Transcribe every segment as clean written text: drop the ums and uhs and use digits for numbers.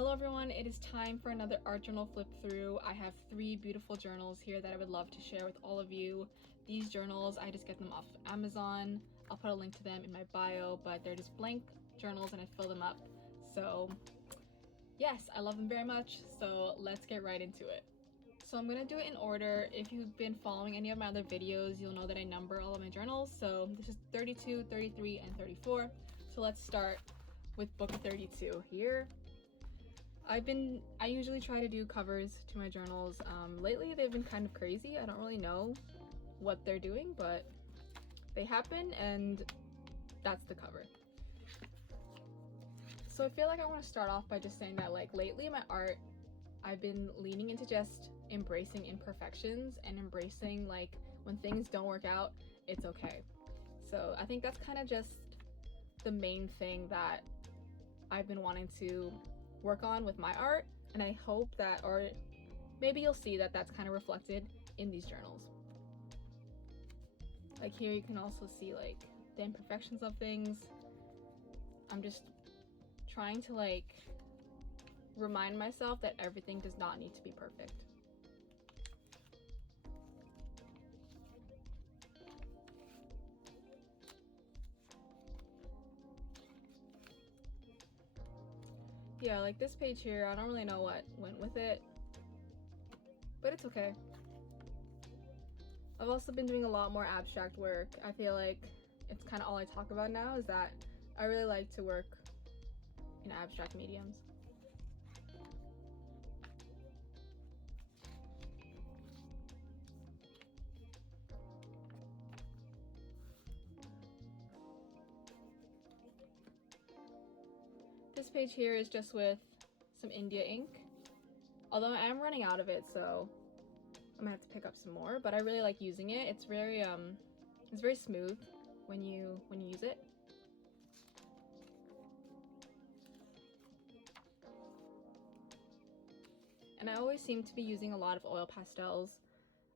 Hello everyone, it is time for another art journal flip through. I have 3 beautiful journals here that I would love to share with all of you. These journals, I just get them off of Amazon. I'll put a link to them in my bio, but they're just blank journals and I fill them up. So yes, I love them very much, so let's get right into it. So I'm gonna do it in order. If you've been following any of my other videos, you'll know that I number all of my journals. So this is 32, 33, and 34. So let's start with book 32 here. I usually try to do covers to my journals. Lately they've been kind of crazy. I don't really know what they're doing, but they happen and that's the cover. So I feel like I want to start off by just saying that lately in my art, I've been leaning into just embracing imperfections and embracing when things don't work out, it's okay. So I think that's kind of just the main thing that I've been wanting to work on with my art, and I hope that, or maybe you'll see that that's kind of reflected in these journals. Like here you can also see the imperfections of things. I'm just trying to remind myself that everything does not need to be perfect. Yeah, like this page here, I don't really know what went with it, but it's okay. I've also been doing a lot more abstract work. I feel like it's kind of all I talk about now, is that I really like to work in abstract mediums. This page here is just with some India ink, although I am running out of it, so I'm gonna have to pick up some more, but I really like using it. It's very smooth when you use it. And I always seem to be using a lot of oil pastels.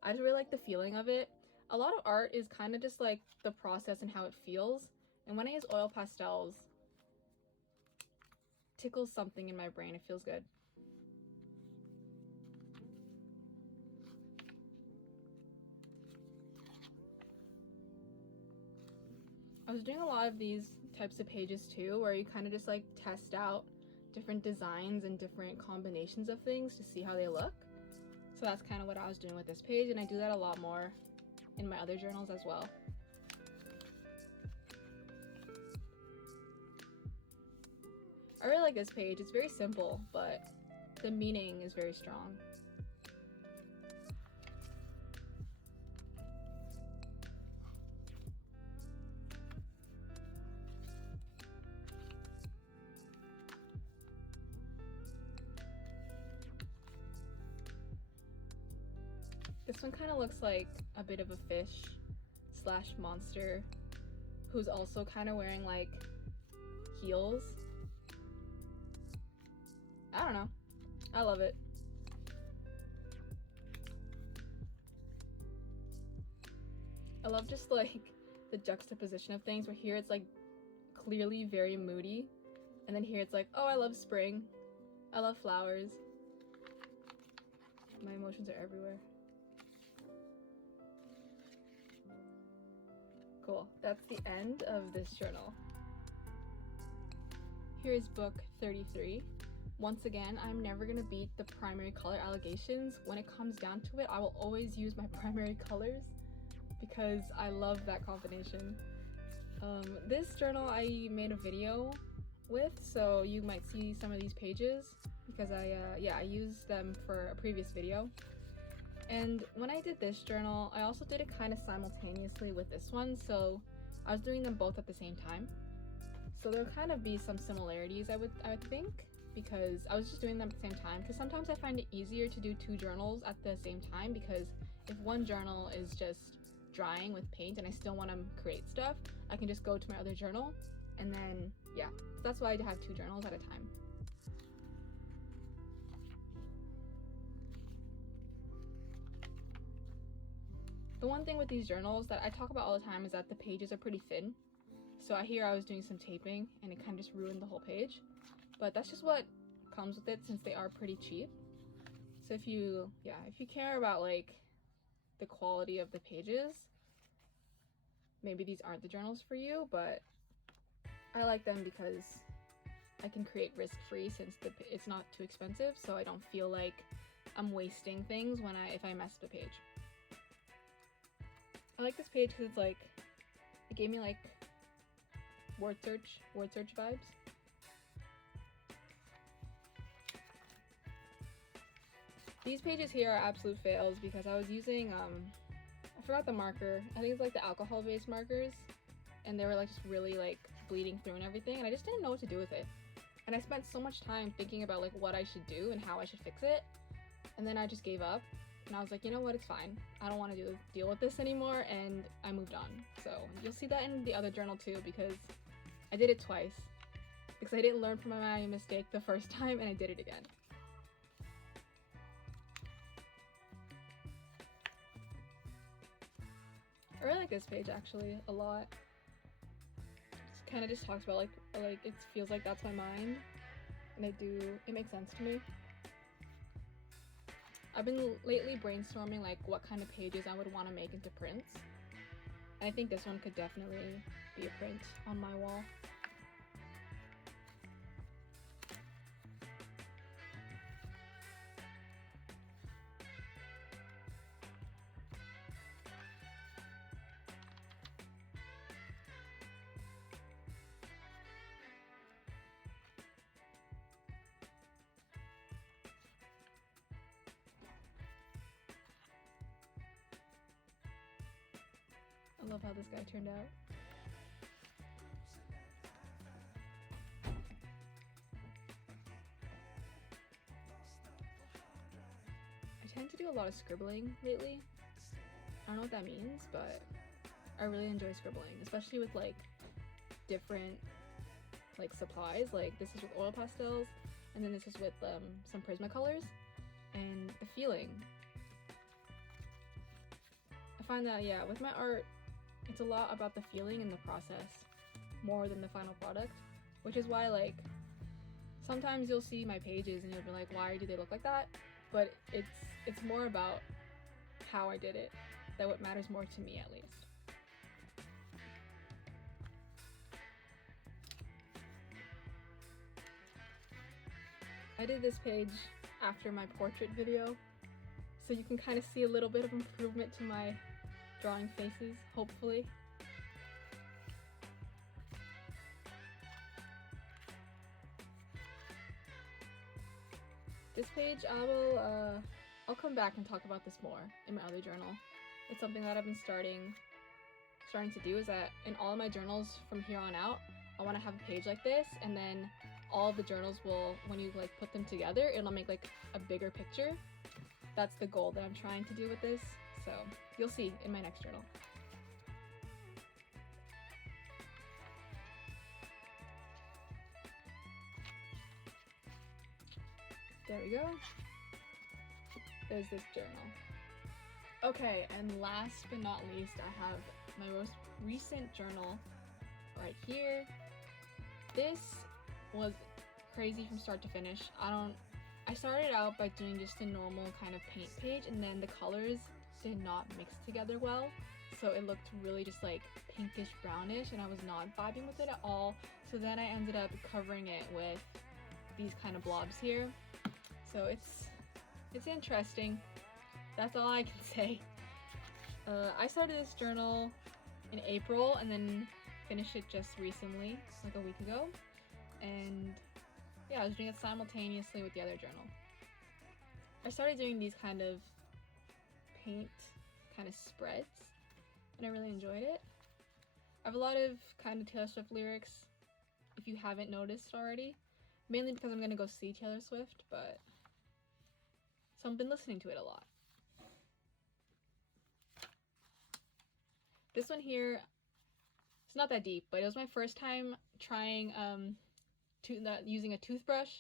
I just really like the feeling of it. A lot of art is kind of just like the process and how it feels, and when I use oil pastels, tickles something in my brain. It feels good. I was doing a lot of these types of pages too, where you kind of just test out different designs and different combinations of things to see how they look. So that's kind of what I was doing with this page, and I do that a lot more in my other journals as well. I really like this page. It's very simple, but the meaning is very strong. This one kind of looks like a bit of a fish slash monster who's also kind of wearing heels. I don't know. I love it. I love just the juxtaposition of things, where here it's clearly very moody, and then here it's oh, I love spring. I love flowers. My emotions are everywhere. Cool. That's the end of this journal. Here is book 33. Once again, I'm never gonna beat the primary color allegations. When it comes down to it, I will always use my primary colors because I love that combination. This journal I made a video with, so you might see some of these pages because I used them for a previous video. And when I did this journal, I also did it kind of simultaneously with this one, so I was doing them both at the same time. So there'll kind of be some similarities, I would think, because I was just doing them at the same time, because sometimes I find it easier to do 2 journals at the same time, because if one journal is just drying with paint and I still want to create stuff, I can just go to my other journal, and then yeah, so that's why I have 2 journals at a time. The one thing with these journals that I talk about all the time is that the pages are pretty thin. So here I was doing some taping and it kind of just ruined the whole page. But that's just what comes with it, since they are pretty cheap. So if you care about like the quality of the pages, maybe these aren't the journals for you, but I like them because I can create risk-free, since it's not too expensive, so I don't feel like I'm wasting things if I mess up a page. I like this page because it's like, it gave me like word search vibes. These pages here are absolute fails because I was using, I forgot the marker. I think it's like the alcohol-based markers, and they were like just really like bleeding through and everything, and I just didn't know what to do with it. And I spent so much time thinking about like what I should do and how I should fix it, and then I just gave up. And I was like, you know what, it's fine. I don't want to deal with this anymore, and I moved on. So you'll see that in the other journal too, because I did it twice. Because I didn't learn from my mistake the first time, and I did it again. I really like this page actually a lot. It kind of just talks about like it feels like that's my mind, and it makes sense to me. I've been lately brainstorming like what kind of pages I would want to make into prints. And I think this one could definitely be a print on my wall. I love how this guy turned out. I tend to do a lot of scribbling lately. I don't know what that means, but I really enjoy scribbling, especially with like different like supplies. Like this is with oil pastels, and then this is with some Prismacolors, and the feeling. I find that, yeah, with my art, it's a lot about the feeling and the process more than the final product, which is why like sometimes you'll see my pages and you'll be like, why do they look like that? But it's more about how I did it, that what matters more to me, at least. I did this page after my portrait video, so you can kind of see a little bit of improvement to my drawing faces, hopefully. This page, I'll come back and talk about this more in my other journal. It's something that I've been starting to do, is that in all of my journals from here on out, I want to have a page like this, and then all of the journals will, when you like put them together, it'll make like a bigger picture. That's the goal that I'm trying to do with this. So you'll see in my next journal. There we go. There's this journal. Okay, and last but not least, I have my most recent journal right here. This was crazy from start to finish. I started out by doing just a normal kind of paint page, and then the colors did not mix together well, so it looked really just like pinkish brownish, and I was not vibing with it at all. So then I ended up covering it with these kind of blobs here. So it's interesting. That's all I can say. I started this journal in April and then finished it just recently, like a week ago. And yeah, I was doing it simultaneously with the other journal. I started doing these kind of paint kind of spreads, and I really enjoyed it. I have a lot of kind of Taylor Swift lyrics, if you haven't noticed already, mainly because I'm gonna go see Taylor Swift, but so I've been listening to it a lot. This one here, it's not that deep, but it was my first time trying using a toothbrush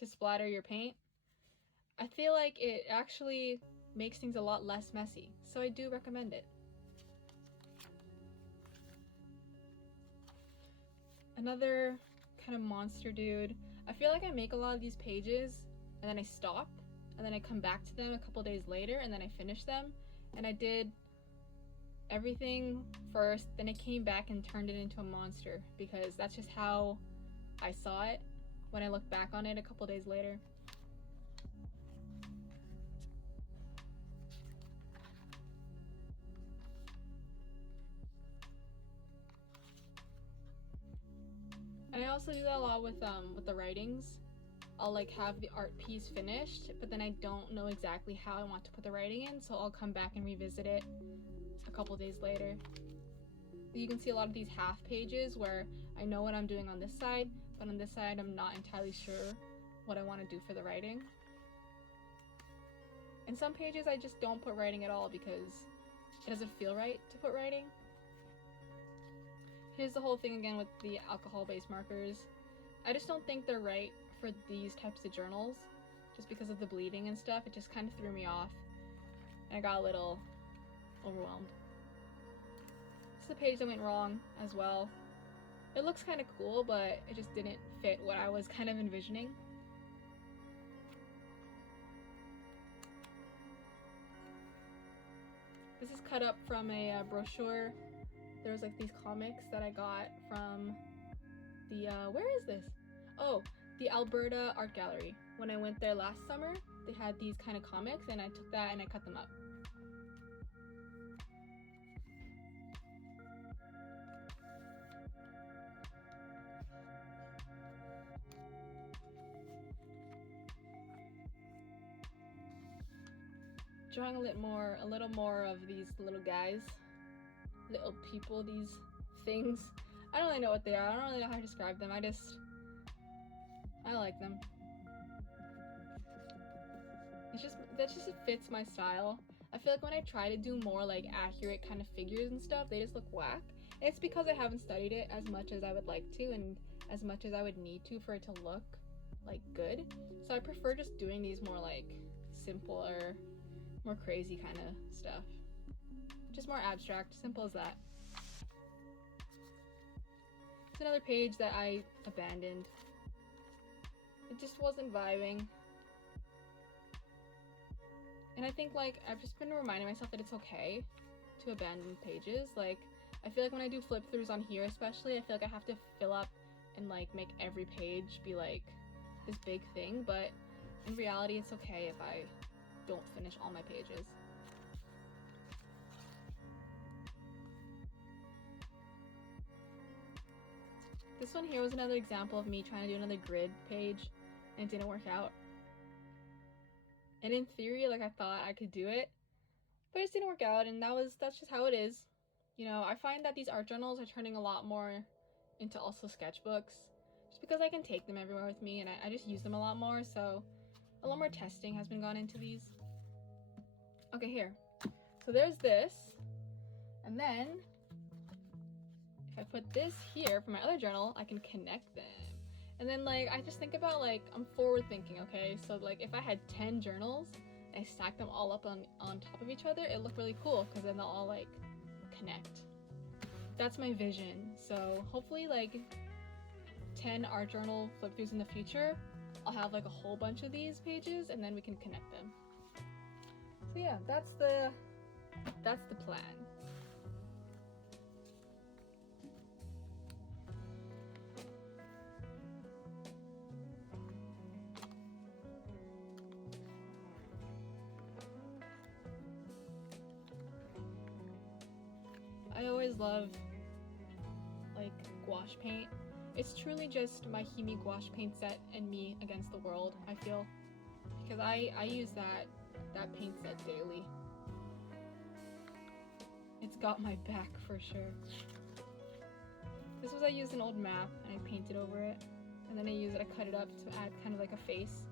to splatter your paint. I feel like it actually makes things a lot less messy, so I do recommend it. Another kind of monster dude. I feel like I make a lot of these pages and then I stop and then I come back to them a couple days later and then I finish them, and I did everything first, then I came back and turned it into a monster because that's just how I saw it when I look back on it a couple days later. And I also do that a lot with the writings. I'll like have the art piece finished, but then I don't know exactly how I want to put the writing in, so I'll come back and revisit it a couple days later. You can see a lot of these half pages where I know what I'm doing on this side, but on this side I'm not entirely sure what I want to do for the writing. In some pages I just don't put writing at all because it doesn't feel right to put writing. Here's the whole thing again with the alcohol-based markers. I just don't think they're right for these types of journals, just because of the bleeding and stuff. It just kind of threw me off, and I got a little overwhelmed. This is a page that went wrong as well. It looks kind of cool, but it just didn't fit what I was kind of envisioning. This is cut up from a brochure. There's like these comics that I got from the, where is this? Oh, the Alberta Art Gallery. When I went there last summer, they had these kind of comics and I took that and I cut them up. Drawing a little more of these little guys, little people, these things. I don't really know what they are. I don't really know how to describe them. I like them. That just fits my style. I feel like when I try to do more like accurate kind of figures and stuff, they just look whack. And it's because I haven't studied it as much as I would like to and as much as I would need to for it to look like good. So I prefer just doing these more like simpler, more crazy kind of stuff. Just more abstract, simple as that. It's another page that I abandoned. It just wasn't vibing. And I think like I've just been reminding myself that it's okay to abandon pages. Like I feel like when I do flip throughs on here especially, I feel like I have to fill up and like make every page be like this big thing, but in reality it's okay if I don't finish all my pages. This one here was another example of me trying to do another grid page and it didn't work out. And in theory, like I thought I could do it, but it just didn't work out, and that's just how it is. You know, I find that these art journals are turning a lot more into also sketchbooks, just because I can take them everywhere with me and I just use them a lot more, so a lot more testing has been gone into these. Okay, here. So there's this, and then if I put this here for my other journal, I can connect them. And then like I just think about like I'm forward thinking, okay? So like if I had 10 journals and I stacked them all up on top of each other, it looked really cool because then they'll all like connect. That's my vision. So hopefully like 10 art journal flip throughs in the future, I'll have like a whole bunch of these pages and then we can connect them. So yeah, that's the plan. I always love like gouache paint. It's truly just my Himi gouache paint set and me against the world, I feel. Because I use that paint set daily. It's got my back for sure. This was I used an old map and I painted over it. And then I cut it up to add kind of like a face.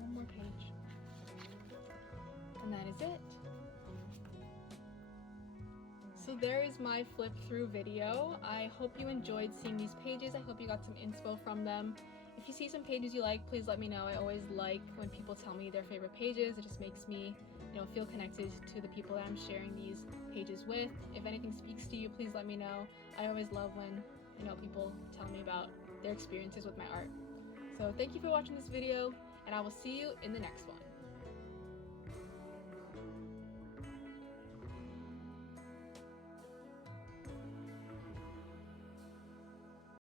One more page. And that is it. So there is my flip through video. I hope you enjoyed seeing these pages. I hope you got some inspo from them. If you see some pages you like, please let me know. I always like when people tell me their favorite pages. It just makes me feel connected to the people that I'm sharing these pages with. If anything speaks to you, please let me know. I always love when people tell me about their experiences with my art. So thank you for watching this video, and I will see you in the next one.